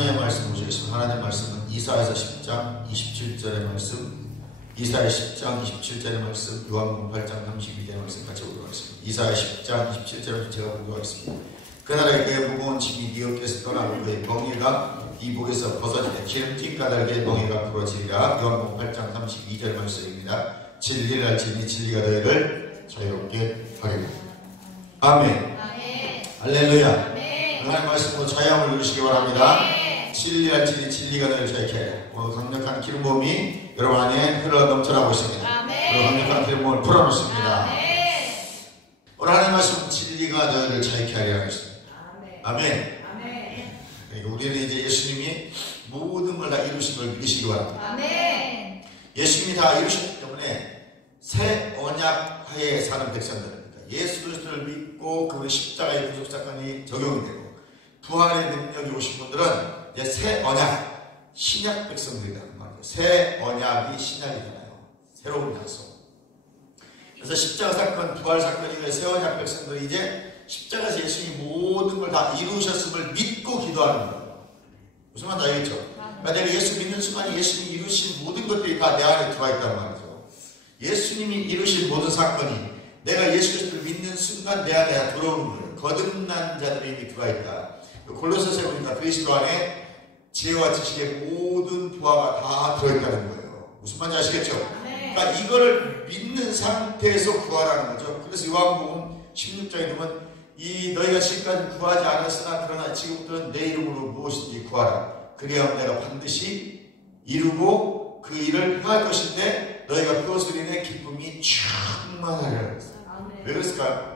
하나님의 말씀 보시겠습니다. 하나님의 말씀은 이사야서 10장 27절의 말씀, 이사야 10장 27절의 말씀, 요한복음 8장 32절의 말씀 같이 보도록 하겠습니다. 이사야 10장 27절을 제가 보도록 하겠습니다. 그날에 그의 무거운 짐이 네 어깨에서 떠나고 그의 멍에가 네 목에서 벗어지되 기름진 까닭에 멍에가 부러지리라. 요한복음 8장 32절 말씀입니다. 진리를 알지니 진리가 너희를 자유롭게 하리라. 아멘. 할렐루야. 하나님 말씀으로 자유함을 누리시기 바랍니다. 진리를 알지니 진리가 너희를 자유롭게 하리라. 강력한 기름 부음이 여러분 안에 흘러 넘쳐나고 있습니다. 강력한 기름 부음을 풀어놓습니다. 오늘 하나님 말씀은 진리가 너희를 자유롭게 하리라 했습니다. 아멘. 그러니까 우리는 이제 예수님이 모든 걸 다 이루신 걸 믿으시기 바랍니다. 예수님이 다 이루셨기 때문에 새 언약 하에 사는 백성들입니다. 예수 그리스도를 믿고 그분의 십자가의 구속 사건이 적용이 되고 부활의 능력이 오신 분들은 이제 새 언약, 신약 백성들이다 그 말이에요. 새 언약이 신약이잖아요. 새로운 약속. 그래서 십자가 사건, 부활 사건이 왜 새 언약 백성들이 이제 십자가에서 예수님이 모든 걸 다 이루셨음을 믿고 기도하는 거예요. 무슨 말인지 알겠죠? 그러니까 내가 예수 믿는 순간에 예수님이 이루신 모든 것들이 다 내 안에 들어와 있단 말이죠. 예수님이 이루신 모든 사건이 내가 예수 그리스도를 믿는 순간 내 안에 들어오는 거예요. 거듭난 자들이 이미 들어와 있다. 골로새서에 보니까 그리스도 안에 지혜와 지식의 모든 부하가 다 들어있다는 거예요. 무슨 말인지 아시겠죠? 그러니까 이거를 믿는 상태에서 구하라는 거죠. 그래서 요한복음 16장에 보면 이 너희가 지금까지 구하지 않았으나 그러나 지금부터는 내 이름으로 무엇이든지 구하라. 그리하면 내가 반드시 이루고 그 일을 행할 것인데 너희가 그것으로 인해 기쁨이 충만하리라. 왜 그랬을까요?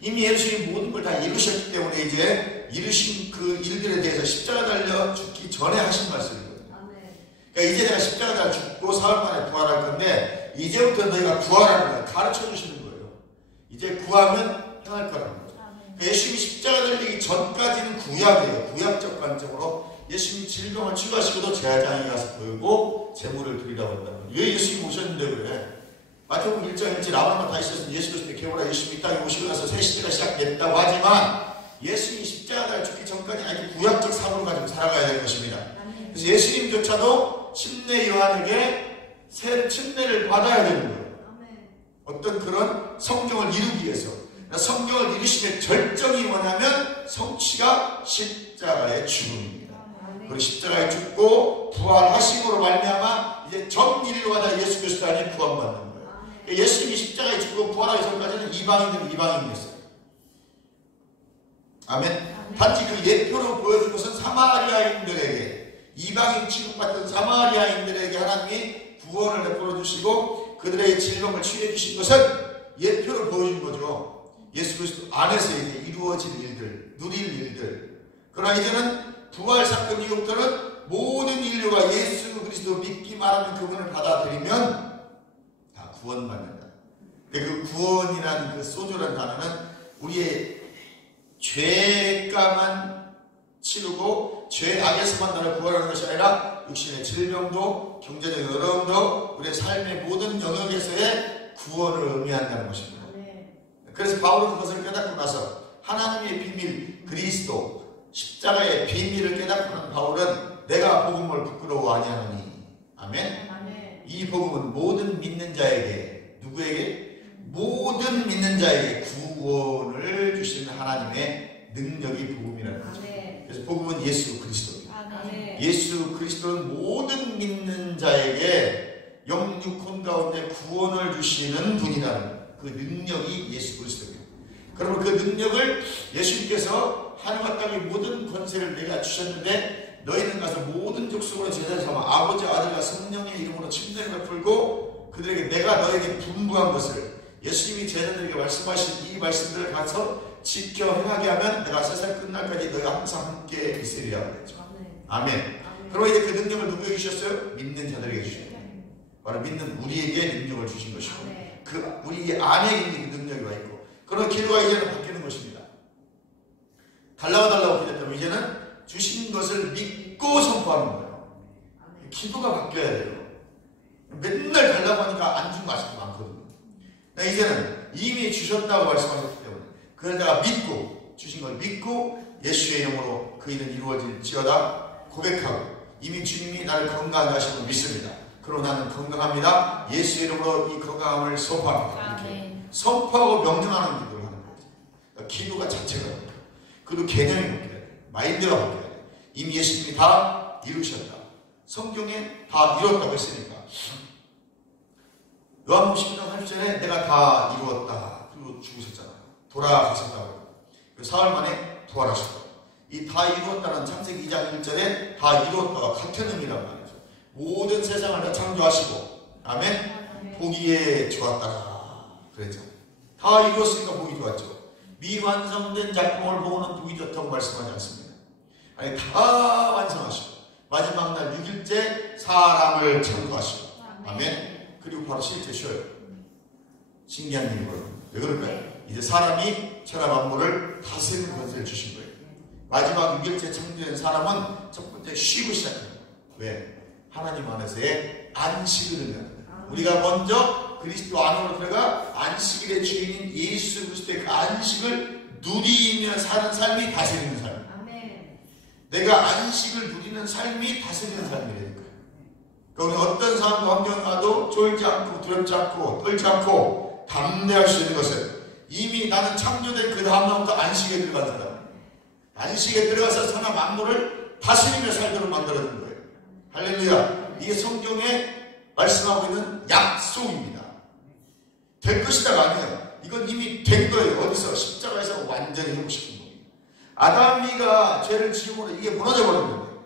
이미 예수님이 모든 걸 다 이루셨기 때문에 이제 이루신 그 일들에 대해서 십자가 달려 죽기 전에 하신 말씀이거든요. 그러니까 이제 내가 십자가 달려 죽고 사흘 만에 부활할 건데 이제부터 너희가 구하라는 거예요. 가르쳐 주시는 거예요. 이제 구하면 행할 거라는 거죠. 그러니까 예수님이 십자가 달리기 전까지는 구약이에요. 구약적 관점으로 예수님이 질병을 치유하시고도 제사장에 가서 보이고 제물을 드리라고 한다는 거예요. 왜 예수님이 오셨는데 그래? 마태복음 1장 1절 아브라함과 다윗은 예수 그리스도의 계보라 예수님이 이 땅에 오시고 나서 새 시대가 시작됐다고 하지만 예수님이 십자가 달려 죽기 전까지 아주 구약적 삶을 가지고 살아가야 될 것입니다. 그래서 예수님조차도 침례 요한에게 새 침례를 받아야 되는 거예요. 어떤 그런 성경을 이루기 위해서. 성경을 이루심의 절정이 뭐냐면 성취가 십자가의 죽음입니다. 그리고 십자가에 죽고 부활하심으로 말미암아 이제 정인으로 가다 예수 그리스도 안에 구원받는 거예요. 예수님이 십자가에 죽고 부활하기 전까지는 이방인들은 이방인이었어요. 아멘. 단지 그 예표로 보여준 것은 사마리아인들에게 이방인 취급받던 사마리아인들에게 하나님이 구원을 베풀어 주시고 그들의 질병을 치유해 주신 것은 예표로 보여준 거죠. 예수 그리스도 안에서 이제 이루어질 일들, 누릴 일들. 그러나 이제는 부활 사건 이후부터는 모든 인류가 예수 그리스도 믿기만 하면 그분을 받아들이면 다 구원받는다. 근데 그 구원이라는 그 소조라는 단어는 우리의 죄가만 치르고 죄악에서만 나를 구원하는 것이 아니라 육신의 질병도 경제적 어려움도 우리의 삶의 모든 영역에서의 구원을 의미한다는 것입니다. 그래서 바울은 그것을 깨닫고 나서 하나님의 비밀 그리스도 십자가의 비밀을 깨닫고 난 바울은 내가 복음을 부끄러워 아니하노니 아멘. 이 복음은 모든 믿는 자에게 누구에게? 모든 믿는 자에게 구원을 주시는 하나님의 능력이 복음이라는 거죠. 그래서 복음은 예수 그리스도입니다. 예수 그리스도는 모든 믿는 자에게 영육혼 가운데 구원을 주시는 분이라는 그 능력이 예수 그리스도입니다. 그러면 그 능력을 예수님께서 하늘과 땅의 모든 권세를 내가 주셨는데 너희는 가서 모든 족속으로 제자를 삼아 아버지 아들과 성령의 이름으로 침례를 베풀고 그들에게 내가 너에게 분부한 것을 예수님이 제자들에게 말씀하신 이 말씀들을 가서 지켜 행하게 하면 내가 세상 끝날까지 너희가 항상 함께 있으리라 그랬죠. 아멘. 그럼 이제 그 능력을 누구에게 주셨어요? 믿는 자들에게 주셨어요. 바로 믿는 우리에게 능력을 주신 것이고 그 우리 안에 있는 그 능력이 와 있고 그런 기도가 이제는 바뀌는 것입니다. 달라고 기도했다면 이제는 주신 것을 믿고 선포하는 거예요. 기도가 바뀌어야 돼요. 맨날 달라고 하니까 안 준 거 아직도 많거든요. 이제는 이미 주셨다고 말씀하셨기 때문에 그걸 내가 믿고 주신 걸 믿고 예수의 이름으로 그 일은 이루어질지어다 고백하고 이미 주님이 나를 건강하게 하시는 걸 믿습니다. 그러고 나는 건강합니다. 예수의 이름으로 이 건강함을 선포합니다. 이렇게 선포하고 명령하는 기도를 하는 거죠. 그러니까 기도가 자체가 그리고 개념이 바뀌어야 돼. 마인드가 바뀌어야 돼. 이미 예수님이 다 이루셨다. 성경에 다 이뤘다고 했으니까. 요한복음 10장 30절에 내가 다 이루었다. 그리고 죽으셨잖아요. 돌아가셨다고. 사흘 만에 부활하셨다. 이 다 이루었다는 창세기 2장 1절에 다 이루었다와 같은 의미란 말이죠. 모든 세상을 다 창조하시고 아멘. 보기에 좋았다라 그랬죠. 다 이루었으니까 보기 좋았죠. 미완성된 작품을 보고는 보기 좋다고 말씀하지 않습니다. 아니 다 완성하시고 마지막 날 6일째 사람을 창조하시고 아멘. 그리고 바로 실제 쉬어요. 신기한 일이거든요. 왜 그럴까요? 이제 사람이 천하 만물을 다스리는 권세를 주신 거예요. 마지막 6일째 창조된 사람은 첫 번째 쉬고 시작합니다. 왜? 하나님 안에서의 안식을 의미합니다. 우리가 먼저 그리스도 안으로 들어가 안식일의 주인인 예수 그리스도의 그 안식을 누리며 사는 삶이 다스리는 삶. 내가 안식을 누리는 삶이 다스리는 삶이라니까요. 그러니까 어떤 상황 환경 가도 쫄지 않고 두렵지 않고 떨지 않고 담대할 수 있는 것은 이미 나는 창조된 그 다음날부터 안식에 들어간 사람. 안식에 들어가서 천하 만물을 다스리며 살도록 만들어준 거예요. 할렐루야. 이게 성경에 말씀하고 있는 약속입니다. 될 것이다가 아니에요. 이건 이미 된 거예요. 어디서? 십자가에서 완전히 회복시킨 거예요. 아담이가 죄를 지음으로 이게 무너져 버린 거예요.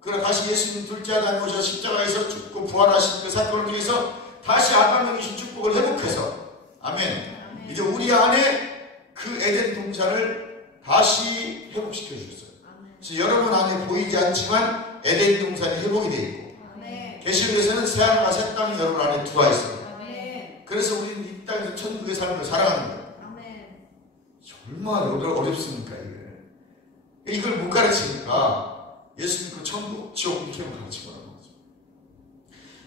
그러나 다시 예수님 둘째 아담이 오셔서 십자가에서 죽고 부활하신 그 사건을 통해서 다시 아담에게 주신 축복을 회복해서 아멘. 이제 우리 안에 그 에덴 동산을 다시 회복시켜 주셨어요. 그래서 여러분 안에 보이지 않지만 에덴 동산이 회복이 되어 있고 계시록에서는 새하늘과 새 땅이 여러분 안에 들어와 있어요. 그래서 우리는 이 땅에서 천국의 삶을 살아가는 거예요. 얼마나 어렵습니까 이걸 못 가르치니까 예수님 그 천국, 지옥 이렇게 가르치고 하는 거죠.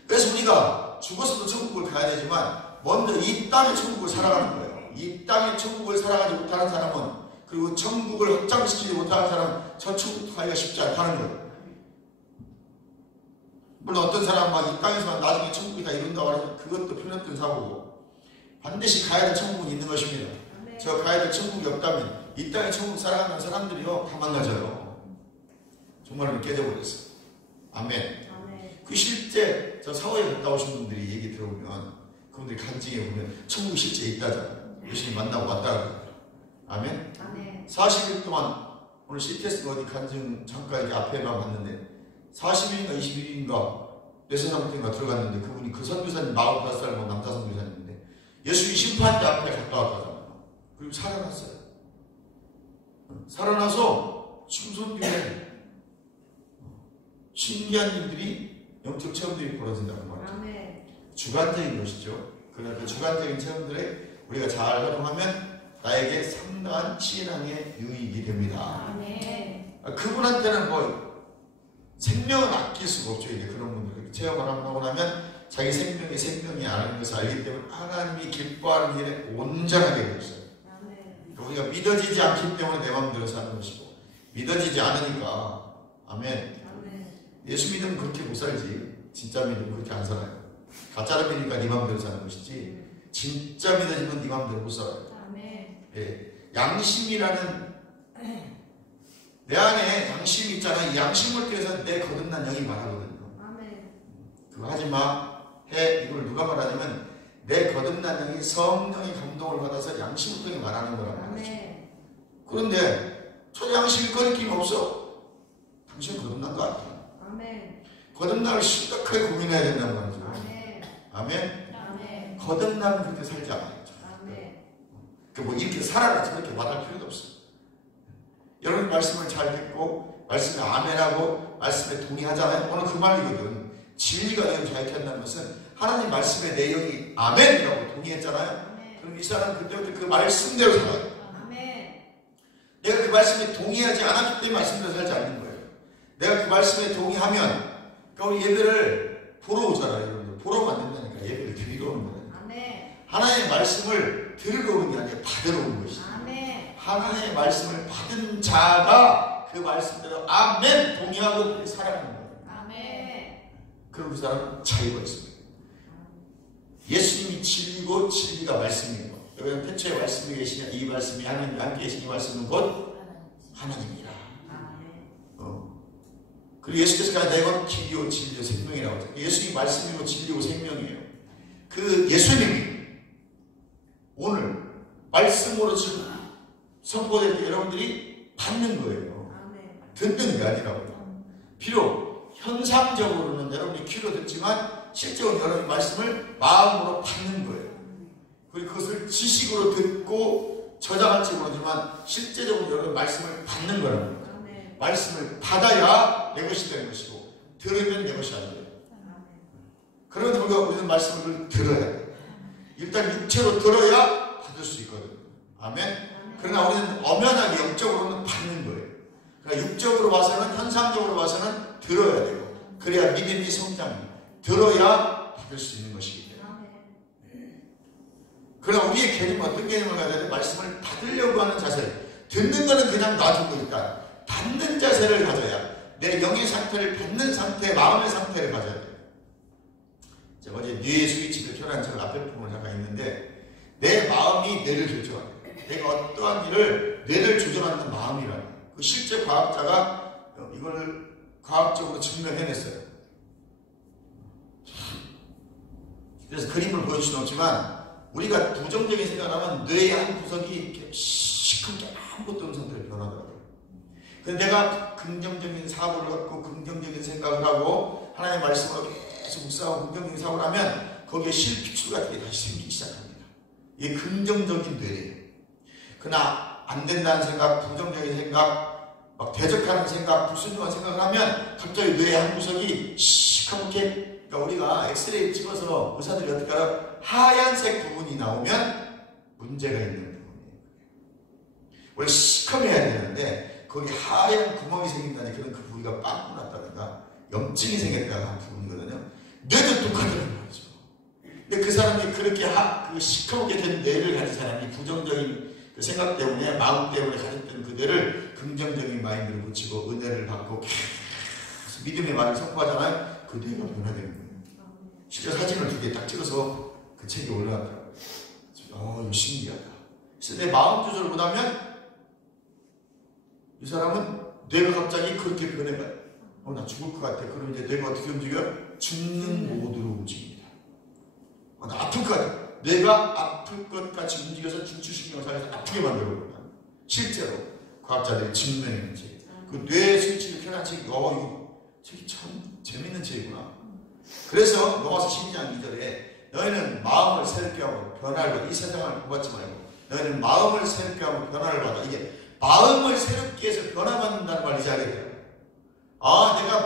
그래서 우리가 죽어서도 천국을 가야 되지만 먼저 이 땅의 천국을 살아가는 거예요. 이 땅의 천국을 살아가지 못하는 사람은 그리고 천국을 확장시키지 못하는 사람은 저 천국 가기가 쉽지 않다는 거예요. 물론 어떤 사람은 막 이 땅에서만 나중에 천국이 다 이룬다고 하면 그것도 편협된 사고고 반드시 가야 될 천국은 있는 것입니다. 저 가야 될 천국이 없다면 이 땅에 천국 살아가는 사람들이요 다 망가져요. 정말로 깨져버렸어요. 아멘. 그 실제 저 사회에 갔다 오신 분들이 얘기 들어보면 그분들이 간증해 보면 천국이 실제 있다잖아요. 예수님 만나고 왔다고. 아멘. 40일 동안 오늘 CTS 어디 간증 잠깐 이렇게 앞에만 봤는데 40일인가 21일인가 뇌세 상태인가 들어갔는데 그분이 그 선교사님 45살 남자 선교사님인데 예수님이 심판대 앞에 갔다 왔다잖아요. 그리고 살아났어요. 살아나서 지금 선교에 신기한 일들이 영적 체험들이 벌어진다고 말이죠. 주관적인 것이죠. 그러나 그 주관적인 체험들에 우리가 잘 활용하면 나에게 상당한 신앙의 유익이 됩니다. 그분한테는 뭐 생명을 아낄 수가 없죠. 이제 그런 분들 체험을 하고 나면 자기 생명이 아닌 것을 알기 때문에 하나님이 기뻐하는 일에 온전하게 되었어요. 우리가 믿어지지 않기 때문에 내 마음대로 사는 것이고 믿어지지 않으니까 아멘. 예수 믿으면 그렇게 못 살지. 진짜 믿으면 그렇게 안 살아요. 가짜로 믿으니까 네 마음대로 사는 것이지 진짜 믿어지면 네 마음대로 못 살아요. 예, 양심이라는 내 안에 양심이 있잖아요. 이 양심을 통해서 내 거듭난 영이 말하거든요. 그거 하지마 해. 이걸 누가 말하냐면 내 거듭난 영이 성령의 감동을 받아서 양심을 통해 말하는 거란 말이죠. 그런데 저 양심이 거리낌이 없어. 당신 거듭난 거 아니야. 거듭남을 심각하게 고민해야 된다는 말이죠. 아멘. 거듭나면 그렇게 살지 않아요. 뭐 이렇게 살아라 저렇게 말할 필요도 없어요. 여러분 말씀을 잘 듣고 말씀에 아멘하고 말씀에 동의하잖아요. 오늘 그 말이거든. 진리가 되는 자유케 한다는 것은 하나님 말씀의 내용이 아멘이라고 동의했잖아요. 그럼 이 사람은 그때부터 그 말씀대로 살아요. 내가 그 말씀에 동의하지 않았기 때문에 말씀대로 살지 않는 거예요. 내가 그 말씀에 동의하면 그러니까 우리 예배를 보러 오잖아요. 여러분들 보러만 된다니까 예배를 드리러 오는 거예요. 하나님의 말씀을 들으러 오는 게 아니라 받으러 오는 것이죠. 하나님의 말씀을 받은 자가 그 말씀대로 아멘 동의하고 살아가는 거예요. 아멘. 그럼 그 사람은 자유가 있습니다. 예수님이 진리고 진리가 말씀이고 여기는 태초에 말씀이 계시냐 이 말씀이 하나님과 함께 계신 이 말씀은 곧 하나님이라. 그리고 예수께서 내가 길이요 진리요 생명이라고 하죠. 예수님이 말씀이고 진리고 생명이에요. 그 예수님이 오늘 말씀으로 지금 선포될 때 여러분들이 받는 거예요. 듣는 게 아니라고요. 비록 현상적으로는 여러분이 귀로 듣지만 실제로 여러분이 말씀을 마음으로 받는 거예요. 그리고 그것을 지식으로 듣고 저장할지 모르지만 실제적으로 여러분 말씀을 받는 거랍니다. 말씀을 받아야 내 것이 되는 것이고 들으면 내 것이 안 돼요. 그러면 우리는 말씀을 들어야 돼요. 일단 육체로 들어야 받을 수 있거든요. 아멘. 그러나 우리는 엄연하게 영적으로는 받는 거예요. 그러니까 육적으로 봐서는 현상적으로 봐서는 들어야 되고 그래야 믿음이 성장해요. 들어야 받을 수 있는 것이기 때문에. 그러나 우리의 개념은 어떤 개념을 가져야 돼? 말씀을 받으려고 하는 자세. 듣는 거는 그냥 놔두고 있다. 받는 자세를 가져야 내 영의 상태를 받는 상태, 마음의 상태를 가져야 돼요. 제가 어제 뇌 스위치를 켜란 제가 앞에 부분을 잠깐 있는데 내 마음이 뇌를 결정합니다. 내가 어떠한 일을 뇌를 조절하는 마음이라는 그 실제 과학자가 이걸 과학적으로 증명해냈어요. 그래서 그림을 보여줄 수는 없지만 우리가 부정적인 생각을 하면 뇌의 한 구석이 이렇게 시커멓게 아무것도 없는 상태로 변하더라고요. 근데 내가 긍정적인 사고를 갖고 긍정적인 생각을 하고 하나님의 말씀으로 계속 묵상하고 긍정적인 사고를 하면 거기에 실피출 같은 게 다시 생기기 시작합니다. 이게 긍정적인 뇌예요. 그러나 안 된다는 생각, 부정적인 생각, 막 대적하는 생각, 불순종한 생각을 하면 갑자기 뇌의 한 구석이 시커멓게 그러니까 우리가 엑스레이 찍어서 의사들이 어떻게 알아? 하얀색 부분이 나오면 문제가 있는 부분이에요. 원래 시커매야 되는데 거기 하얀 구멍이 생긴다니 그런 그 부위가 빵꾸 났다든가 염증이 생겼다가 한 부분이거든요. 뇌도 똑같다는 거죠. 근데 그 사람이 그렇게 그 시커멓게 된 뇌를 가진 사람이 부정적인 그 생각 때문에 마음 때문에 가졌던 그 뇌를 긍정적인 마인드를 붙이고 은혜를 받고 계속 믿음의 말을 선포하잖아요. 그 뇌가 변화되는 거예요. 실제 사진을 2개 딱 찍어서 그 책에 올라갔더라고요. 이거 신기하다. 그래서 내 마음 조절을 못하면 이 사람은 뇌가 갑자기 그렇게 변해가요. 나 죽을 것 같아. 그럼 이제 뇌가 어떻게 움직여요? 죽는 모드로 움직입니다. 나 아플 것 같아. 뇌가 아플 것 같이 움직여서 중추신경을 살려서 아프게 만들어버립니다. 실제로 과학자들이 증명했는지 그 뇌 스위치를 켜는 책이 이거 책이 참 재밌는 책이구나. 그래서 로마서 12장 2절에 너희는 마음을 새롭게 하고 변화를 받아. 이 세상을 본받지 말고 너희는 마음을 새롭게 하고 변화를 받아. 이게 마음을 새롭게 해서 변화받는다는 말 이제 알게 돼요. 내가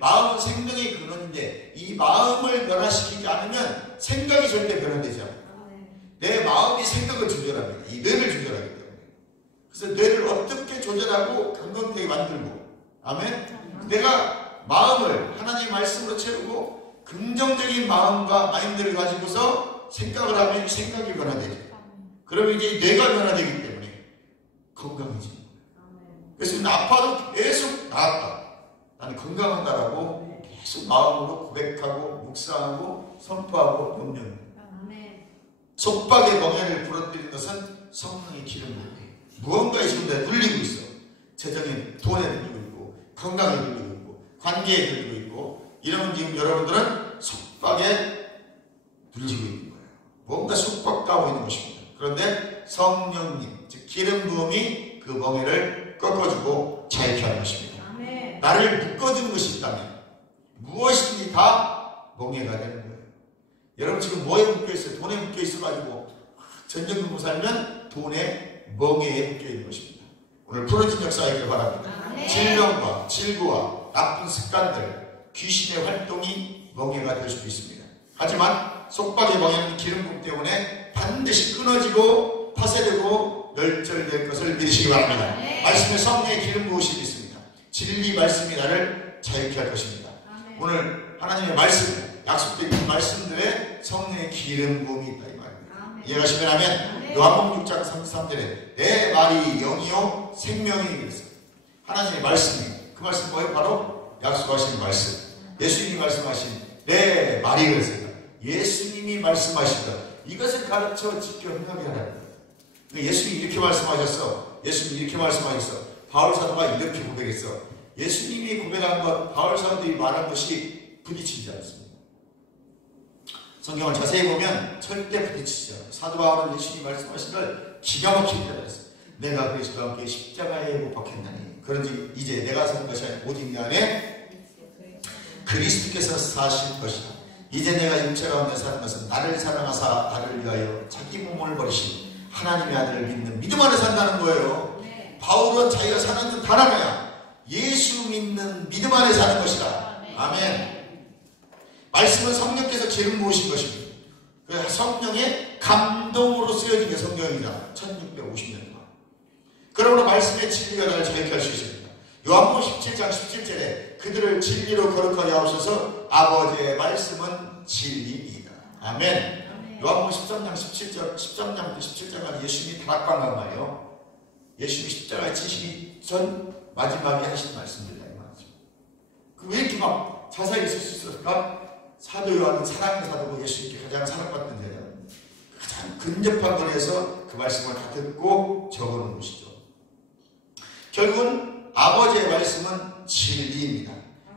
마음은 생명의 근원인데 이 마음을 변화시키지 않으면 생각이 절대 변화되지 않아요. 내 마음이 생각을 조절합니다. 이 뇌를 조절하기 때문에. 그래서 뇌를 어떻게 조절하고 건강되게 만들고 아멘? 내가 마음을 하나님의 말씀으로 채우고 긍정적인 마음과 마인드를 가지고서 생각을 하면 이 생각이 변화되죠. 그러면 이제 뇌가 변화되기 때문에 건강해집니다. 그래서 아파도 계속 나았다. 나는 건강하다라고 계속 마음으로 고백하고 묵상하고 선포하고 변명합니다. 속박의 멍에를 부러뜨리는 것은 성령의 기름 부음이에요. 무언가에 지금 내가 눌리고 있어. 재정에 돈에 눌리고 있고 건강에 눌리고 있고 관계에 눌리고 있고 이러면 지금 여러분들은 속박에 눌리고 있는 거예요. 뭔가 속박당하고 있는 것입니다. 그런데 성령님 즉 기름 부음이 그 멍에를 꺾어주고 자유케 하는 것입니다. 아멘. 나를 묶어주는 것이 있다면 무엇이든지 다 멍에가 되는 거예요. 여러분 지금 뭐에 묶여있어요? 돈에 묶여있어가지고 전전긍긍 살면 돈에 멍에에 묶여있는 것입니다. 오늘 풀어진 역사이길 바랍니다. 아멘. 질병과 질구와 나쁜 습관들 귀신의 활동이 멍에가 될 수도 있습니다. 하지만 속박의 멍에는 기름 부음 때문에 반드시 끊어지고 파쇄되고 멸절될 것을 믿으시기 바랍니다. 말씀에 성령의 기름 부으심이 있습니다. 진리 말씀이 나를 자유케 할 것입니다. 오늘 하나님의 말씀, 약속된 이 말씀들에 성령의 기름 부음이 있다 이 말입니다. 이해가시면 하면 요한복음 6장 33절에 내 말이 영이요 생명이 그랬어요. 하나님의 말씀이 그 말씀 뭐예요? 바로 약속하신 말씀. 예수님이 말씀하신 내 말이 그랬어요. 예수님이 말씀하신 것 이것을 가르쳐 지켜 행하게 하라는 거예요. 예수님이 이렇게 말씀하셨어. 예수님이 이렇게 말씀하셨어. 바울 사도가 이렇게 고백했어. 예수님이 고백한 것, 바울 사도들이 말한 것이 부딪히지 않습니다. 성경을 자세히 보면 절대 부딪히지 않아요. 사도 바울은 예수님이 말씀하신 걸 기가 막히게 알았어요. 내가 그리스도와 함께 십자가에 못 박혔나니 그런지 이제 내가 사는 것이 아니라 오직 내 안에 그리스도께서 사실 것이다. 이제 내가 육체 가운데 사는 것은 나를 사랑하사 나를 위하여 자기 몸을 버리신 하나님의 아들을 믿는 믿음 안에 산다는 거예요. 바울은 자기가 사는 건 단 하나야. 예수 믿는 믿음 안에 사는 것이다. 아멘. 말씀은 성령께서 기름 부으신 것입니다. 성령의 감동으로 쓰여진 게 성경이다. 1650년 동안. 그러므로 말씀의 진리가 나를 자유케 할 수 있습니다. 요한복음 17장 17절에 그들을 진리로 거룩하게 하옵소서. 아버지의 말씀은 진리이다. 아멘. 요한복음 13장 13장부터 17장까지 예수님이 다락방한 말이에요. 예수님이 십자가에 지시기 전 마지막에 하신 말씀들이다. 왜 이렇게 막 자세히 쓸 수 있었을까? 사도 요한은 사랑의 사도고 예수님께 가장 사랑받는 자잖아요. 가장 근접한 거리에서 그 말씀을 다 듣고 적어놓은 것이죠. 결국은 아버지의 말씀은 진리입니다.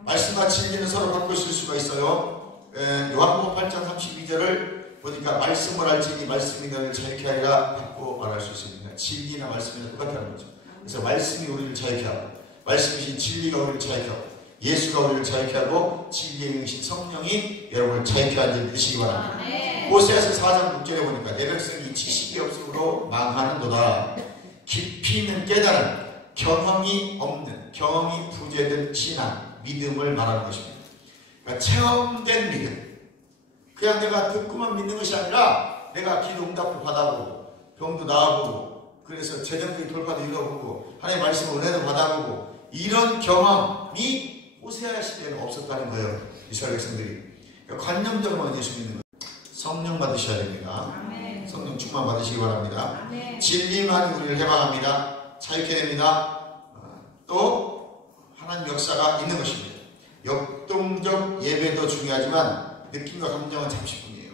말씀과 진리는 서로 바꿔 쓸 수가 있어요. 요한복음 8장 32절을 보니까 말씀을 알지니 말씀이 너를 자유케 하리라 바꿔 말할 수 있습니다. 진리나 말씀이나 똑같다는 거죠. 그래서 말씀이 우리를 자유케 하고 말씀이신 진리가 우리를 자유케 하고 예수가 우리를 자유케 하고 진리의 영이신 성령이 여러분을 자유케 하는 줄 믿으시기 바랍니다. 호세아서 4장 6절에 보니까 내 백성이 지식이 없음으로 망하는도다. 깊이 있는 깨달음, 경험이 없는, 경험이 부재된 신앙, 믿음을 말하는 것입니다. 그러니까 체험된 믿음. 그냥 내가 듣고만 믿는 것이 아니라 내가 기도 응답도 받아보고 병도 나아보고 그래서 재정적인 돌파도 이뤄보고 하나님의 말씀 은혜도 받아보고 이런 경험이 호세아 시대에는 없었다는 거예요. 이스라엘 백성들이. 그러니까 관념적으로만 예수 믿는 거예요. 성령 받으셔야 됩니다. 아멘. 성령 충만 받으시기 바랍니다. 아멘. 진리만 우리를 해방합니다. 자유케 됩니다. 또 하나님 역사가 있는 것입니다. 역동적 예배도 중요하지만 느낌과 감정은 잠시뿐이에요.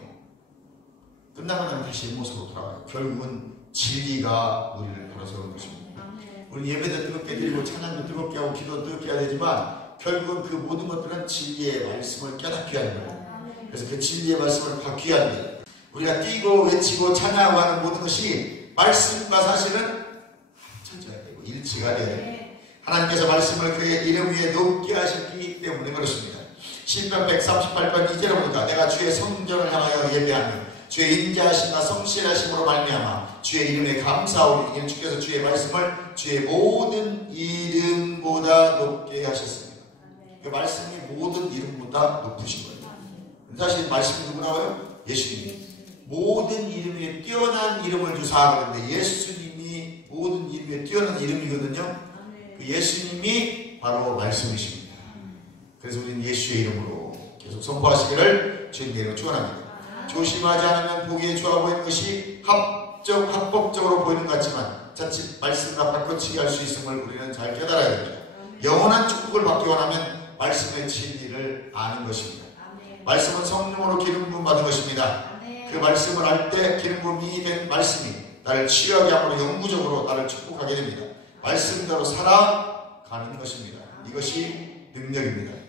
끝나고 나면 다시 모습으로 돌아가요. 결국은 진리가 우리를 걸어서는 것입니다. 우리 예배도 뜨겁게 드리고 찬양도 뜨겁게 하고 기도도 뜨겁게 해야 되지만 결국은 그 모든 것들은 진리의 말씀을 깨닫게 하는 거예요. 그래서 그 진리의 말씀을 받기 위한 거예요. 우리가 뛰고 외치고 찬양하고 하는 모든 것이 말씀과 사실은 합쳐져야 되고 일치가 돼야 돼요. 하나님께서 말씀을 그의 이름 위에 높게 하셨기 때문에 그렇습니다. 시편 138편 2절에 보니까 내가 주의 성전을 향하여 예배하며 주의 인자하심과 성실하심으로 말미암아 주의 이름에 감사하오니 이는 주께서 주의 말씀을 주의 모든 이름보다 높게 하셨습니다. 그 말씀이 모든 이름보다 높으신 거예요. 사실 말씀이 누구라고요? 예수님이 모든 이름 위에 뛰어난 이름을 주사 그런데 예수님이 모든 이름 위에 뛰어난 이름이거든요. 그 예수님이 바로 말씀이십니다. 그래서 우리는 예수의 이름으로 계속 선포하시기를 주님의 이름으로 축원합니다. 조심하지 않으면 보기에 좋아 보이는 것이 합법적으로 보이는 것 같지만 자칫 말씀과 바꿔치기 할 수 있음을 우리는 잘 깨달아야 됩니다. 영원한 축복을 받기 원하면 말씀의 진리를 아는 것입니다. 말씀은 성령으로 기름 부음 받은 것입니다. 그 말씀을 알 때 기름 부음이 된 말씀이 나를 치유하게 함으로 영구적으로 나를 축복하게 됩니다. 말씀대로 살아가는 것입니다. 이것이 능력입니다.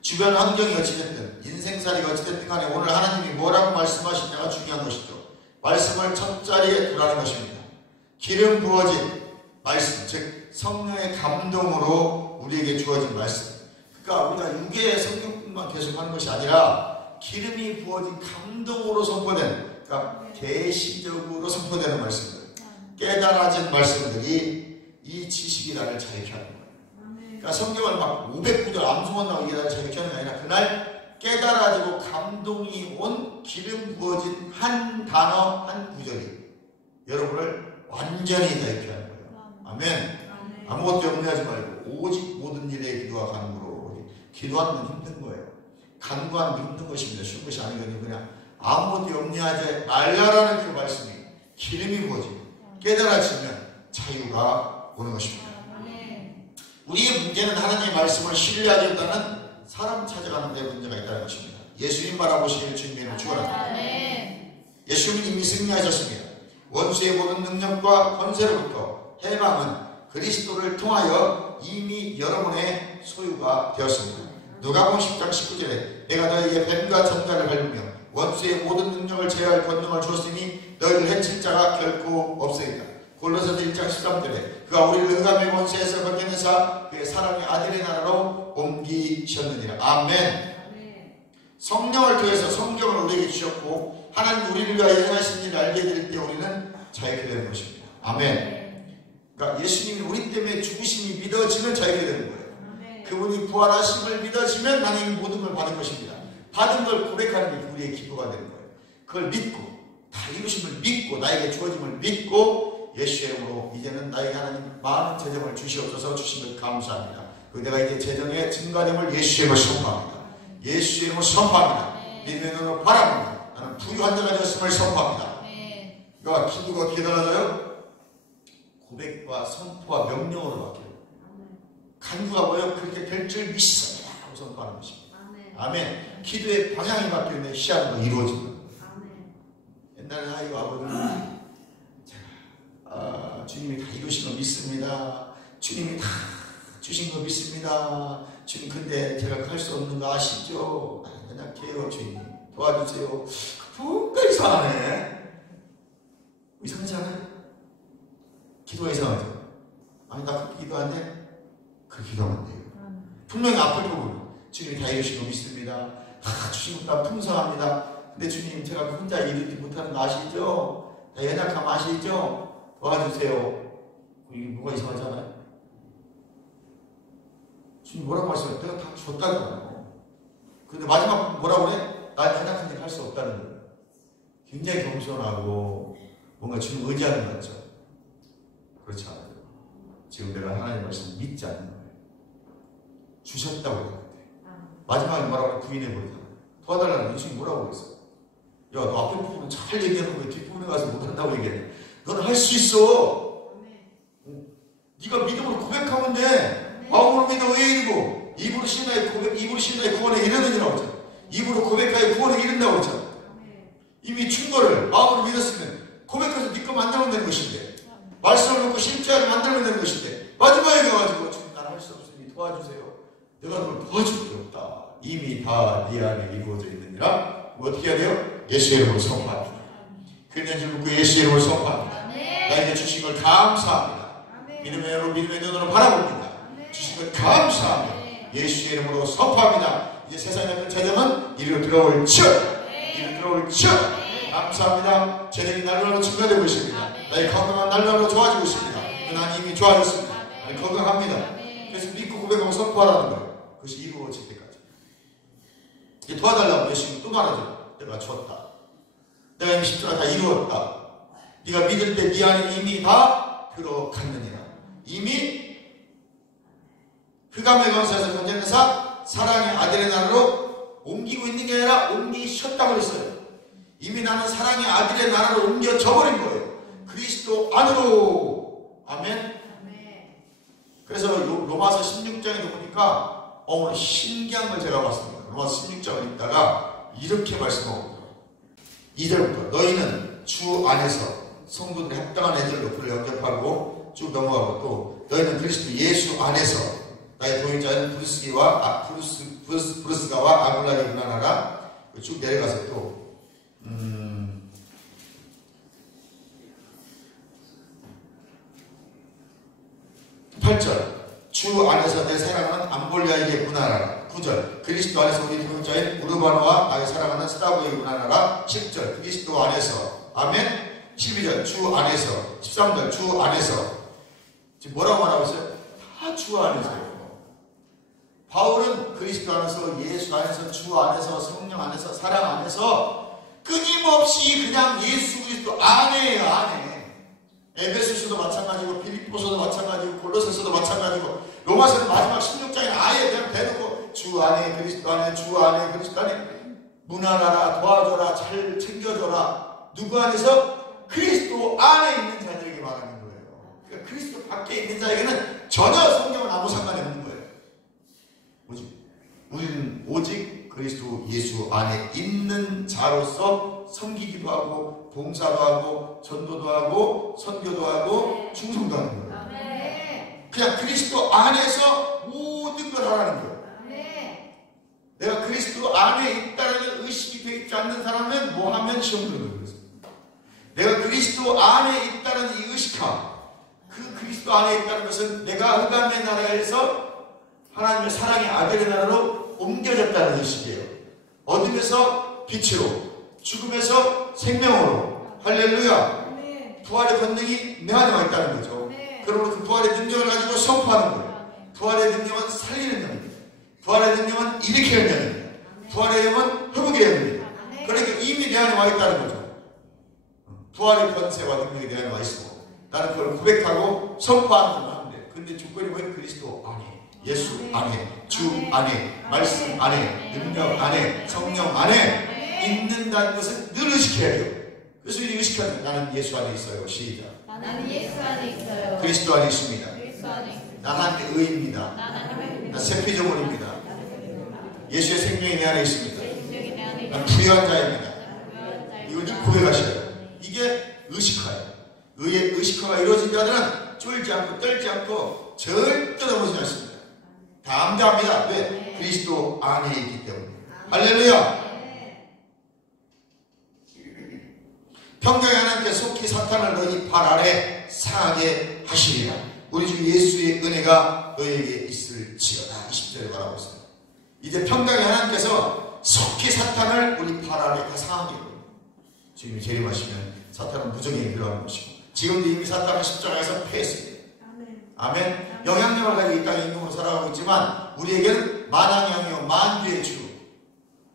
주변 환경이 어찌됐든 인생살이가 어찌됐든 간에 오늘 하나님이 뭐라고 말씀하시냐가 중요한 것이죠. 말씀을 첫자리에 두라는 것입니다. 기름 부어진 말씀, 즉 성령의 감동으로 우리에게 주어진 말씀. 그러니까 우리가 육의 성경뿐만 계속하는 것이 아니라 기름이 부어진 감동으로 선포된, 그러니까 계시적으로 선포되는 말씀들, 깨달아진 말씀들이 이 지식이 나를 자유케 하는 거예요. 그러니까 성경을 막 500구절 암송만 나오게 나를 자유케 하는 게 아니라 그날 깨달아지고 감동이 온 기름 부어진 한 단어 한 구절이 여러분을 완전히 자유케 하는 거예요. 아멘. 아무것도 염려하지 말고 오직 모든 일에 기도와 간구로. 기도하는 건 힘든 거예요. 간구하는 건 힘든 것입니다. 쉬운 것이 아니거든요. 그냥 아무것도 염려하지 말라라는 그 말씀이 기름이 부어지고 깨달아지면 자유가 오는 것입니다. 우리의 문제는 하나님의 말씀을 신뢰하지 못하는 사람 찾아가는 데 문제가 있다는 것입니다. 예수님 바라보시길 주님의 이름으로 축원합니다. 예수님은 이미 승리하셨습니다. 원수의 모든 능력과 권세로부터 해방은 그리스도를 통하여 이미 여러분의 소유가 되었습니다. 누가복음 10장 19절에 내가 너희에게 뱀과 전갈을 밟으며 원수의 모든 능력을 제어할 권능을 주었으니 너희를 해칠 자가 결코 없으리라. 골로새서 1장 13절에 그가 우리를 흑암의 권세에서 건져내사 그의 사랑의 아들의 나라로 옮기셨느니라. 아멘. 성령을 통해서 성경을 우리에게 주셨고 하나님 우리를 위하여 행하신 일을 알게 될 때 우리는 자유케 되는 것입니다. 아멘. 그러니까 예수님이 우리 때문에 죽으심이 믿어지면 자유케 되는 거예요. 그분이 부활하심을 믿어지면 나는 모든 걸 받은 것입니다. 받은 걸 고백하는 게 우리의 기도가 되는 거예요. 그걸 믿고 다 이루심을 믿고 나에게 주어짐을 믿고 예수의 이름으로 이제는 나에게 하나님 많은 재정을 주시옵소서 주신 것 감사합니다. 그리고 내가 이제 재정의 증가됨을 예수의 이름으로 선포합니다. 예수의 이름으로 선포합니다. 믿음의 눈으로 바랍니다. 나는 부유한 자가 되었음을 선포합니다. 그러니까 기도가 어떻게 달라져요? 고백과 선포와 명령으로 바뀌어요. 간구가 뭐예요? 그렇게 될 줄 믿습니다 하고 선포하는 것입니다. 아멘. 기도의 방향이 바뀌는데 시간도 이루어집니다. 옛날에 아이고 아버님 주님이 다 이루신 거 믿습니다. 주님이 다 주신 거 믿습니다. 주님 근데 제가 할 수 없는 거 아시죠? 연약해요 주님 도와주세요. 뭔가 이상하네. 이상하지 않아요? 기도가 이상하죠? 아니 나 그렇게 기도 안 해? 그 기도하면 돼요. 분명히 앞을 보고 주님이 다 이루신 거 믿습니다. 다 주신 것 다 풍성합니다. 근데 주님 제가 혼자 이루지 못하는 거 아시죠? 다 연약함 아시죠? 도와주세요. 이게 뭐가 이상하잖아요? 주님 뭐라고 말씀해요? 내가 다 줬다는 거예요. 근데 마지막 뭐라고 그래? 난 연약한 일 할 수 없다는 거예요. 굉장히 겸손하고 뭔가 주님 의지하는 거 같죠? 그렇지 않아요. 지금 내가 하나님의 말씀을 믿지 않는 거예요. 주셨다고 했는데 마지막에 뭐라고 부인해버리잖아요. 도와달라는 예수님이 뭐라고 그랬어? 야, 너 앞에 부분은 잘 얘기하는 거야. 뒷부분에 가서 못한다고 얘기해. 너는 할 수 있어. 네가 믿음으로 고백하면 돼. 마음으로 믿어 의에 이르고 입으로 신나의 구원에 이르느니라고 했잖아. 입으로 고백하여 구원에 이른다고 했잖아. 이미 준 거를 마음으로 믿었으면 고백해서 네 거 만들면 되는 것인데 말씀을 놓고 실제하게 만들면 되는 것인데 마지막에 가가지고 주님 나는 할 수 없으니 도와주세요. 내가 널 도와줄 게 없다. 이미 다 네 안에 이루어져 있느니라. 어떻게 해야 돼요? 예수의 이름으로 선포합니다. 그냥 줄 묻고 예수의 이름으로 선포합니다. 나에게 주신 걸 감사합니다. 믿음의 눈으로 바라봅니다. 주신 걸 감사합니다. 예수의 이름으로 선포합니다. 이제 세상에 있는 재정은 이리로 들어올 즉 감사합니다. 재정이 날로 증가되고 있습니다. 나의 건강은 날로 좋아지고 있습니다. 나는 이미 좋아졌습니다. 나는 건강합니다. 그래서 믿고 고백하고 선포하라는 거예요. 그것이 이루어질 때까지. 이제 도와달라고 예수님이 또 말하죠. 내가 줬다. 내가 이미 십자가 다 이루었다. 네가 믿을 때 네 안에 이미 다 들어갔느니라. 이미 흑암의 권세에서 건져내사 사랑의 아들의 나라로 옮기고 있는 게 아니라 옮기셨다고 했어요. 이미 나는 사랑의 아들의 나라로 옮겨져 버린 거예요. 그리스도 안으로. 아멘. 그래서 로마서 16장에도 보니까 오늘 신기한 걸 제가 봤습니다. 로마서 16장을 읽다가 이렇게 말씀하고 2절부터 너희는 주 안에서 성도들이 합당한 애들로 그를 영접하고 쭉 넘어가고 또 너희는 그리스도 예수 안에서 나의 도인자는 브루스가와 아굴라를 문안하라. 쭉 내려가서 또 8절 주 안에서 내 사랑하는 암볼리아에게 문안하라. 9절 그리스도 안에서 우리 도인자인 우르바노와 나의 사랑하는 스타보에게 문안하라. 10절 그리스도 안에서. 아멘. 12절 주 안에서. 13절 주 안에서. 지금 뭐라고 말하고 있어요? 다 주 안에서요. 바울은 그리스도 안에서 예수 안에서 주 안에서 성령 안에서 사랑 안에서 끊임없이 그냥 예수 그리스도 안에요. 안에. 에베소서도 마찬가지고 빌립보서도 마찬가지고 골로새서도 마찬가지고 로마서는 마지막 16장에 아예 그냥 대놓고 주 안에 그리스도 안에 주 안에 그리스도 안에 무난하라, 도와줘라, 잘 챙겨줘라. 누구 안에서? 그리스도 안에 있는 자들에게 말하는 거예요. 그러니까 그리스도 밖에 있는 자에게는 전혀 성경은 아무 상관이 없는 거예요. 우리는 오직 그리스도 예수 안에 있는 자로서 섬기기도 하고 봉사도 하고 전도도 하고 선교도 하고 충성도 하는 거예요. 그냥 그리스도 안에서 모든 걸 하라는 거예요. 내가 그리스도 안에 있다는 의식이 되지 않는 사람은 뭐 하면 시험 드는 거예요. 내가 그리스도 안에 있다는 이 의식함, 그 그리스도 안에 있다는 것은 내가 흑암의 나라에서 하나님의 사랑의 아들의 나라로 옮겨졌다는 의식이에요. 어둠에서 빛으로, 죽음에서 생명으로. 할렐루야. 부활의 권능이 내 안에 와 있다는 거죠. 그러므로 그 부활의 능력을 가지고 선포하는 거예요. 부활의 능력은 살리는 영입니다. 부활의 능력은 일으키는 영입니다. 부활의 영은 회복의 영입니다. 그러니까 이미 내 안에 와 있다는 거죠. 부활의 권세와 능력이 내 안에 와 있고 나는 그걸 고백하고 선포하는 것만 하면 돼요. 근데 조건이 뭐예요? 그리스도 안에, 예수 안에, 주 안에, 말씀 안에, 능력 안에, 성령 안에 있는다는 것을 늘 의식해야 돼요. 그래서 이 의식하는 나는 예수 안에 있어요. 시작. 나는 예수 안에 있어요. 그리스도 안에 있습니다. 그리스도 안에 있습니다. 난 하나님의 의입니다. 난 새 피조물입니다. 예수의 생명이 내 안에 있습니다. 난 부유한 자입니다. 이걸 고백하셔요. 이게 의식화예요. 의의 의식화가 이루어진 자들은 쫄지 않고 떨지 않고 절대 넘어지지 않습니다. 담대합니다. 왜? 그리스도 안에 있기 때문에. 할렐루야. 평강의 하나님께 속히 사탄을 너희 발 아래 상하게 하시리라. 우리 주 예수의 은혜가 너희에게 있을지어다. 20절에 말하고 있어요. 이제 평강의 하나님께서 속히 사탄을 우리 발 아래 다 상하게 해요. 지금 재림하시면 사탄은 무정에 들어가는 것이고 지금도 이미 사탄은 십자가에서 패했습니다. 아멘. 영향력을 가지고 이 땅에 임금으로 살아가고 있지만 우리에게는 만왕영이요 만주의 주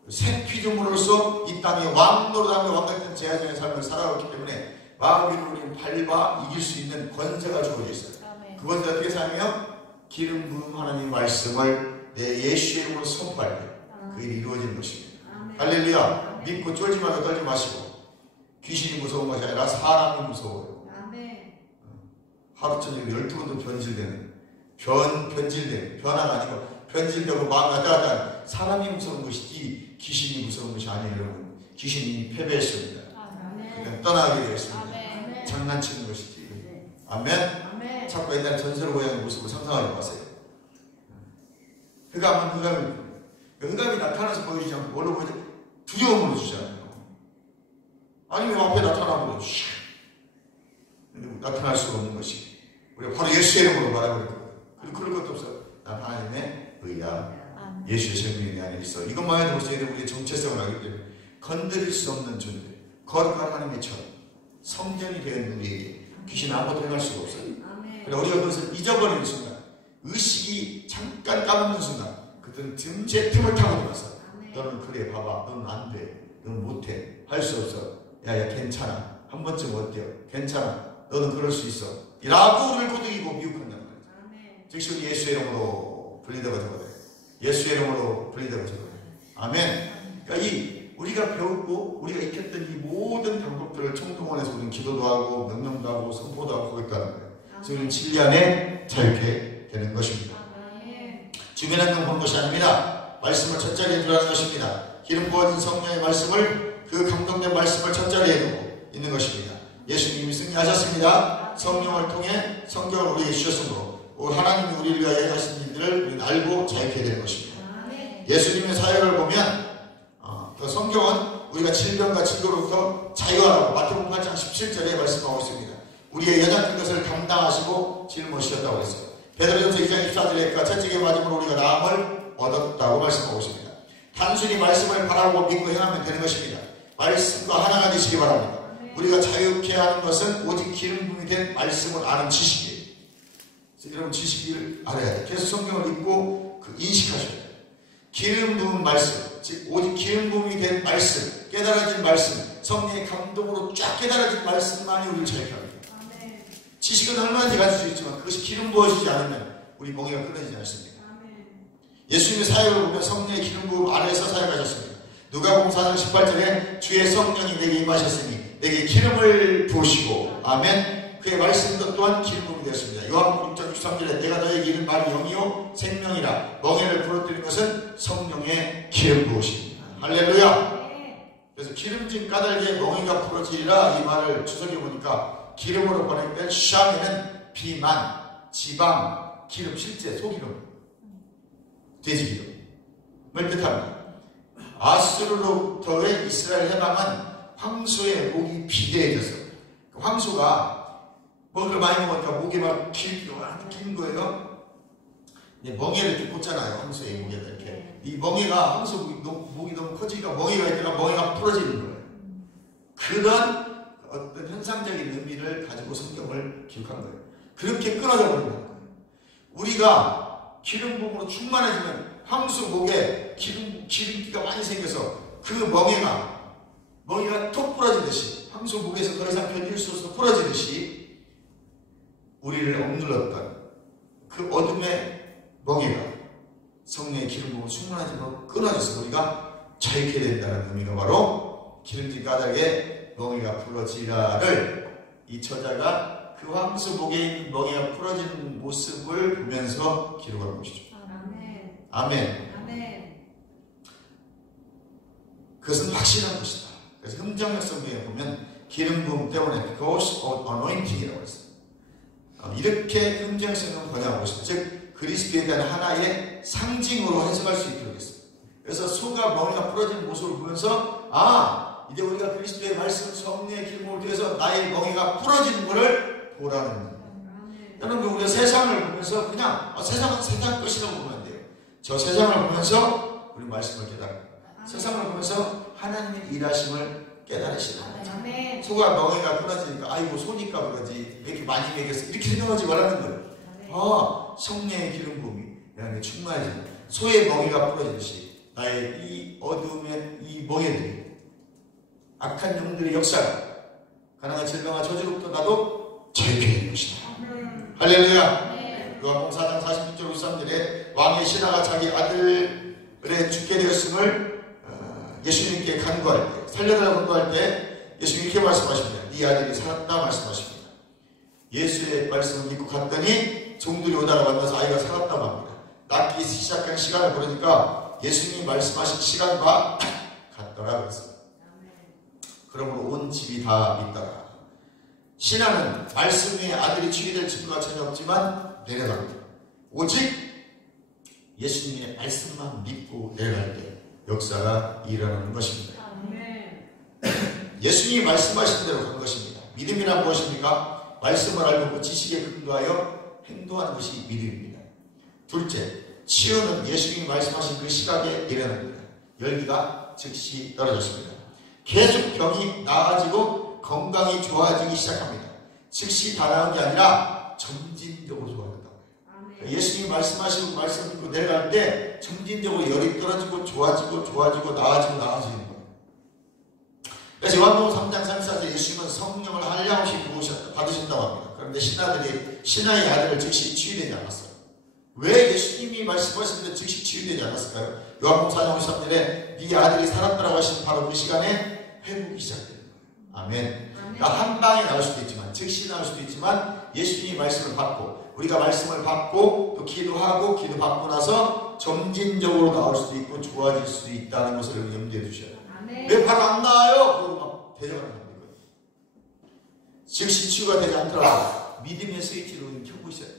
새 피조물로서 이 땅에 왕노릇하며 왕같은 제사장의 삶을 살아가고 있기 때문에 마귀를 우리는 밟아 이길 수 있는 권세가 주어져 있어요. 그것을 어떻게 사용해요? 기름 부음 하나님 말씀을 내 예수의 이름으로 선포할 때 그 일이 이루어지는 것입니다. 할렐루야. 믿고 쫄지 말고 떨지 마시고 귀신이 무서운 것이 아니라 사람이 무서워요. 하루 저녁에 12번도 변질되는 변화가 아니고 변질되고 마음이 왔다 갔다 하는 사람이 무서운 것이지 귀신이 무서운 것이 아니에요. 여러분. 귀신이 패배했습니다. 그냥 떠나게 되었습니다. 장난치는 것이지. 아멘. 자꾸 옛날에 전설의 고양이 모습을 상상하지 마세요. 흑암이 나타나서 보여주지 않고 뭘로 보여줘? 두려움으로 주잖아요. 아니 왜 앞에 나타나고 근데 나타날 수가 없는 것이 우리가 바로 예수의 이름으로 말해버렸거든요. 그리고 그럴 것도 없어. 난 하나님의 의야. 예수의 생명이 내 안에 있어. 이것만 해도 벌써 우리의 정체성을 알기 때문에 건드릴 수 없는 존재, 거룩한 하나님의 천, 성전이 되는 우리에게 귀신은 아무것도 행할 수가 없어요. 그래 우리가 그것을 잊어버리는 순간, 의식이 잠깐 까먹는 순간 그때는 제 틈을 타고 들어서 너는 그래 봐봐 너는 안 돼, 너는 못해, 할 수 없어, 야 괜찮아, 한 번쯤 어때요, 괜찮아, 너는 그럴 수 있어 라고 우리를 꼬드기고 미혹한다는 거예요. 즉시 우리 예수의 이름으로 분리되고 되거든요. 예수의 이름으로 분리되고 되거든요. 아멘. 그러니까 우리가 배우고 우리가 익혔던 이 모든 방법들을 총동원해서 우리는 기도도 하고 명령도 하고 선포도 하고 고백도 하는 거예요. 지금 진리 안에 자유케 되는 것입니다. 주변 행동 보는 것이 아닙니다. 말씀을 첫자리에 두라는 것입니다. 기름 부어진 성령의 말씀을, 그 감동된 말씀을 첫자리에 두고 있는 것입니다. 예수님이 승리하셨습니다. 성령을 통해 성경을 우리에게 주셨으므로 하나님이 우리를 위하여 하신 일들을 우리는 알고 자유케 되는 것입니다. 예수님의 사역을 보면 그 성경은 우리가 질병과 징조로부터 자유하라고 마태복음 8장 17절에 말씀하고 있습니다. 우리의 연약한 것을 감당하시고 짊어지셨다고 했어요. 베드로전서 2장 24절에 첫째의 맞음으로 우리가 나음을 얻었다고 말씀하고 있습니다. 단순히 말씀을 바라보고 믿고 행하면 되는 것입니다. 말씀과 하나가 되시기 바랍니다. 우리가 자유케 하는 것은 오직 기름 부음이 된 말씀을 아는 지식이에요. 그래서 여러분 지식을 알아야 돼요. 계속 성경을 읽고 인식하셔야 돼요. 기름 부음 말씀, 즉 오직 기름 부음이 된 말씀, 깨달아진 말씀, 성령의 감동으로 쫙 깨달아진 말씀만이 우리를 자유케 합니다. 지식은 얼마든지 가질 수 있지만 그것이 기름 부어지지 않으면 우리 멍에가 끊어지지 않습니다. 예수님의 사역을 보면 성령의 기름 부음 안에서 사역하셨습니다. 누가복음 4장 18절에 주의 성령이 내게 임하셨으니 내게 기름을 부으시고 아멘. 그의 말씀도 또한 기름 부음이 되었습니다. 요한복음 6장 63절에 내가 너에게 이른 말이 영이요 생명이라. 멍에를 부러뜨린 것은 성령의 기름 부으십니다. 할렐루야. 그래서 기름진 까닭에 멍에가 부러지리라 이 말을 주석에 보니까 기름으로 번역된 샤미는 비만, 지방, 기름, 실제 소기름, 돼지기름을 뜻합니다. 아수르로부터의 이스라엘 해방은 황소의 목이 비대해져서 황소가 먹을 많이 먹으니까 목이 막 긴 거예요. 근데 멍에를 이렇게 꽂잖아요. 황소의 목에다 이렇게. 이 멍에가 황소 목이 너무 커지니까 멍에가 있다가 멍에가 부러지는 거예요. 그런 어떤 현상적인 의미를 가지고 성경을 기록한 거예요. 그렇게 끊어져 버린다는 거예요. 우리가 기름 부음으로 충만해지면 황소 목에 기름기가 많이 생겨서 그 멍에가 톡 부러지듯이 황소 목에서 더 이상 견딜 수 없어 부러지듯이 우리를 억눌렀던 그 어둠의 멍에가 성령의 기름 부음으로 충만해지면 끊어져서 우리가 자유케 된다는 의미가 바로 기름진 까닭에 멍에가 부러지라를 이 저자가 그 황소 목에 있는 멍에가 부러지는 모습을 보면서 기록한 것이죠. 아멘. 아멘. 아멘. 그것은 확실한 것이다. 그래서 흠정역 성경에 보면 기름 부음 때문에 because of anointing이라고 했어요. 이렇게 흠정역 성경을 번역하고 있습니다. 즉 그리스도에 대한 하나의 상징으로 해석할 수 있도록 했어요. 그래서 소가 멍에가 부러지는 모습을 보면서 이제 우리가 그리스도의 말씀 성령의 기름을 통해서 나의 멍에가 부러지는 것을 보라는 거예요. 여러분 우리가 세상을 보면서 그냥 세상은 세상 것이라고 보면 안 돼요. 저 세상을 보면서 우리 말씀을 깨달아요. 세상을 보면서 하나님의 일하심을 깨달으시는 거예요. 소가 멍에가 끊어지니까 아이고 소니까 그러지 왜 이렇게 많이 먹였어 이렇게 생각하지 말라는 거예요. 성령의 기름 부음이 나에게 충만해지는 소의 멍에가 부러지듯이 나의 이 어둠의 이 멍에들이 악한 영들의 역사가 가난한 질병과 저주로부터 나도 자유케 되는 것이다. 할렐루야. 요한복음 4장 46절 53절에 왕의 신하가 자기 아들을 죽게 되었음을 예수님께 간구할 때 살려달라고 간구할 때 예수님이 이렇게 말씀하십니다. 네 아들이 살았다 말씀하십니다. 예수의 말씀을 믿고 갔더니 종들이 오다가 만나서 아이가 살았다고 합니다. 낫기 시작한 시간을 보니까 예수님이 말씀하신 시간과 같더라 그랬습니다. 그러므로 온 집이 다 믿더라. 신하는 말씀 위에 아들이 취해될 증거가 전혀 없지만 내려갑니다. 오직 예수님의 말씀만 믿고 내려갈 때 역사가 일어나는 것입니다. 예수님이 말씀하신 대로 간 것입니다. 믿음이란 무엇입니까? 말씀을 알고 그 지식에 근거하여 행동하는 것이 믿음입니다. 둘째, 치유는 예수님이 말씀하신 그 시각에 일어납니다. 열기가 즉시 떨어졌습니다. 계속 병이 나아지고 건강이 좋아지기 시작합니다. 즉시 다 나은 게 아니라 점진적으로 좋아졌다고 해요. 예수님이 말씀하시고 말씀 듣고 내려갈 때 점진적으로 열이 떨어지고 좋아지고 나아지는 거예요. 그래서 요한복음 3장 34절 예수님은 성령을 한량없이 받으셨다고 합니다. 그런데 신하의 아들을 즉시 치유되지 않았어요. 왜 예수님이 말씀하셨는데 즉시 치유되지 않았을까요? 요한복음 4장 53절에 네 아들이 살았다라고 하시는 바로 그 시간에 회복이 시작되는 거예요. 아멘. 그러니까 한 방에 나올 수도 있지만 즉시 나올 수도 있지만 예수님이 말씀을 받고 우리가 말씀을 받고 또 기도하고 기도받고 나서 점진적으로 나올 수도 있고 좋아질 수도 있다는 것을 염두에 두셔야 돼요. 왜 바로 안 나와요? 그러고 막 대적하는 겁니다. 즉시 치유가 되지 않더라도 믿음의 스위치로 켜고 있어야 돼요.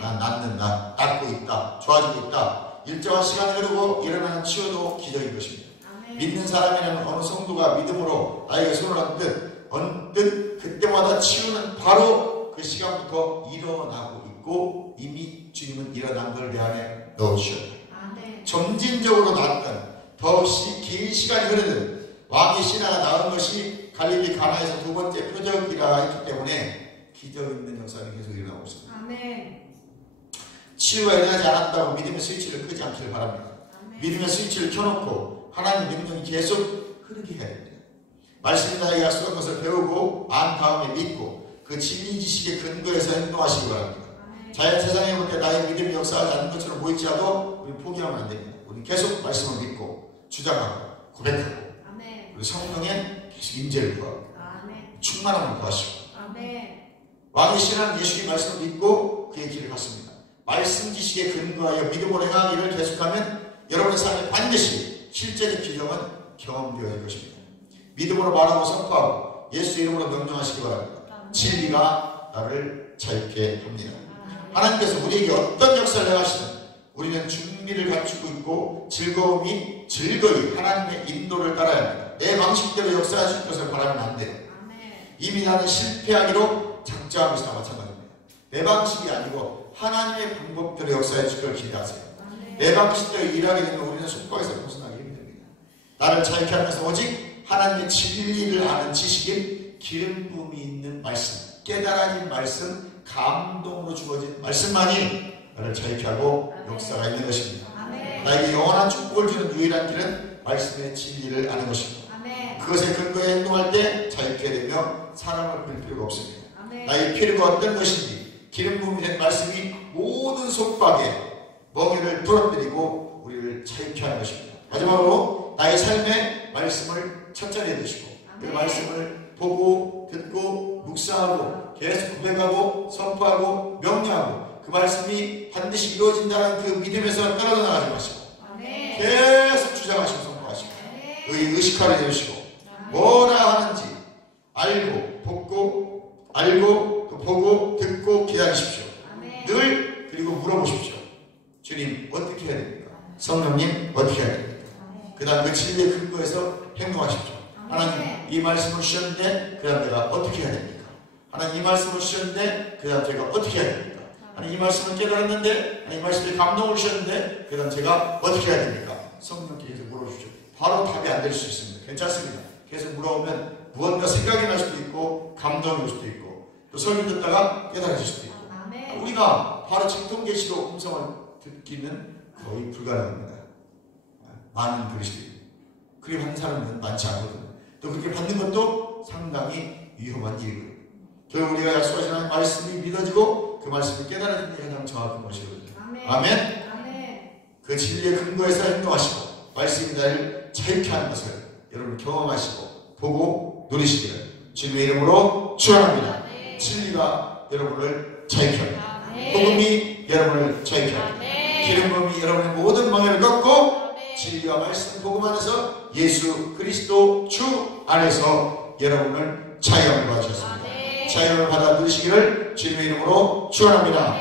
난 낫는다, 낫고 있다, 좋아지고 있다. 일정한 시간이 흐르고 일어나는 치유도 기적인 것입니다. 믿는 사람이라면 어느 성도가 믿음으로 나에게 손을 얹듯 그때마다 치유는 바로 그 시간부터 일어나고 있고 이미 주님은 일어난 걸 내 안에 넣으셔요. 점진적으로 낫든 더없이 긴 시간이 흐르든 왕의 신하가 낳은 것이 갈릴리 가나에서 두 번째 표적이라 했기 때문에 기적 있는 역사는 계속 일어나고 있습니다. 치유가 일어나지 않았다고 믿음의 스위치를 끄지 않기를 바랍니다. 믿음의 스위치를 켜놓고 하나님의 능력이 계속 흐르게 해야 됩니다. 말씀이 나에게 약속한 것을 배우고 안 다음에 믿고 그 진리 지식의 근거에서 행동하시기 바랍니다. 자연 세상에 볼 때 나의 믿음이 역사하지 않는 것처럼 보일지라도 우리 포기하면 안 됩니다. 우리 계속 말씀을 믿고 주장하고 고백하고 아멘. 그리고 성령의 계속 임재를 구하고 아멘. 충만함을 구하시고 아멘. 왕의 신앙은 예수의 말씀을 믿고 그의 길을 갔습니다. 말씀 지식에 근거하여 믿음으로 행하기를 계속하면 여러분의 삶에 반드시 실제적 기적은 경험되어질 것입니다. 믿음으로 말하고 선포하고 예수 이름으로 명령하시기 바랍니다. 진리가 나를 자유케 합니다. 하나님께서 우리에게 어떤 역사를 행하시든 우리는 준비를 갖추고 있고 즐거이 하나님의 인도를 따라야 합니다. 내 방식대로 역사하실 것을 바라면 안 돼요. 이미 나는 실패하기로 작정하고 있으나 마찬가지입니다. 내 방식이 아니고 하나님의 방법대로 역사해 줄 걸 기대하세요. 내 방식대로 일하게 되면 우리는 속박에서 벗어나기 힘듭니다. 나를 자유케 하면서 오직 하나님의 진리를 아는 지식인 기름 부음이 있는 말씀, 깨달아진 말씀, 감동으로 주어진 말씀만이 나를 자유케 하고 역사가 있는 것입니다. 나에게 영원한 축복을 주는 유일한 길은 말씀의 진리를 아는 것입니다. 그것에 근거해 행동할 때 자유케 되며 사람을 부릴 필요가 없습니다. 나의 필요가 어떤 것인지 기름 부음이 된 말씀이 모든 속박에 멍에를 부러뜨리고 우리를 자유케 하는 것입니다. 마지막으로 나의 삶의 말씀을 첫 자리에 두시고 그 말씀을 보고 듣고 묵상하고 계속 고백하고 선포하고 명령하고 그 말씀이 반드시 이루어진다는 그 믿음에서 떨어져 나가지 마시고 계속 주장하시고 선포하시고 의식하게 되시고 뭐라 하는지 알고 또 보고 듣고 기다리십시오. 늘 그리고 물어보십시오. 주님 어떻게 해야 됩니까? 성령님 어떻게 해야 됩니까? 그 다음 그 진리의 근거에서 행동하십시오. 하나님 이 말씀을 주셨는데 그 다음 내가 어떻게 해야 됩니까? 하나님 이 말씀을 주셨는데 그 다음 제가 어떻게 해야 됩니까? 하나님 이 말씀을 깨달았는데 하나님 이 말씀에 감동을 주셨는데 그 다음 제가 어떻게 해야 됩니까? 성령께 계속 물어주십시오. 바로 답이 안 될 수 있습니다. 괜찮습니다. 계속 물어보면 무언가 생각이 날 수도 있고 감동이 올 수도 있고 또 설교 듣다가 깨달아질 수도 있고 우리가 바로 직통계시로 음성을 듣기는 거의 불가능합니다. 많은 그리스도인 그렇게 받는 사람은 많지 않거든요. 또 그렇게 받는 것도 상당히 위험한 일이고요. 결국 우리가 약속하신 하나님 말씀이 믿어지고 그 말씀을 깨달아지는 게 가장 정확한 것이거든요. 아멘. 그 진리의 근거에서 행동하시고 말씀이 나를 자유케 하는 것을 여러분 경험하시고 보고 누리시기를 주님의 이름으로 축원합니다. 진리가 여러분을 자유케 합니다. 복음이 여러분을 자유케 합니다. 기름 부음이 여러분의 모든 망해를 꺾고 진리와 말씀 복음 안에서 예수 그리스도 주 안에서 여러분을 자유함을 받으셨습니다. 자유함을 받아 누리시기를 주님의 이름으로 축원합니다.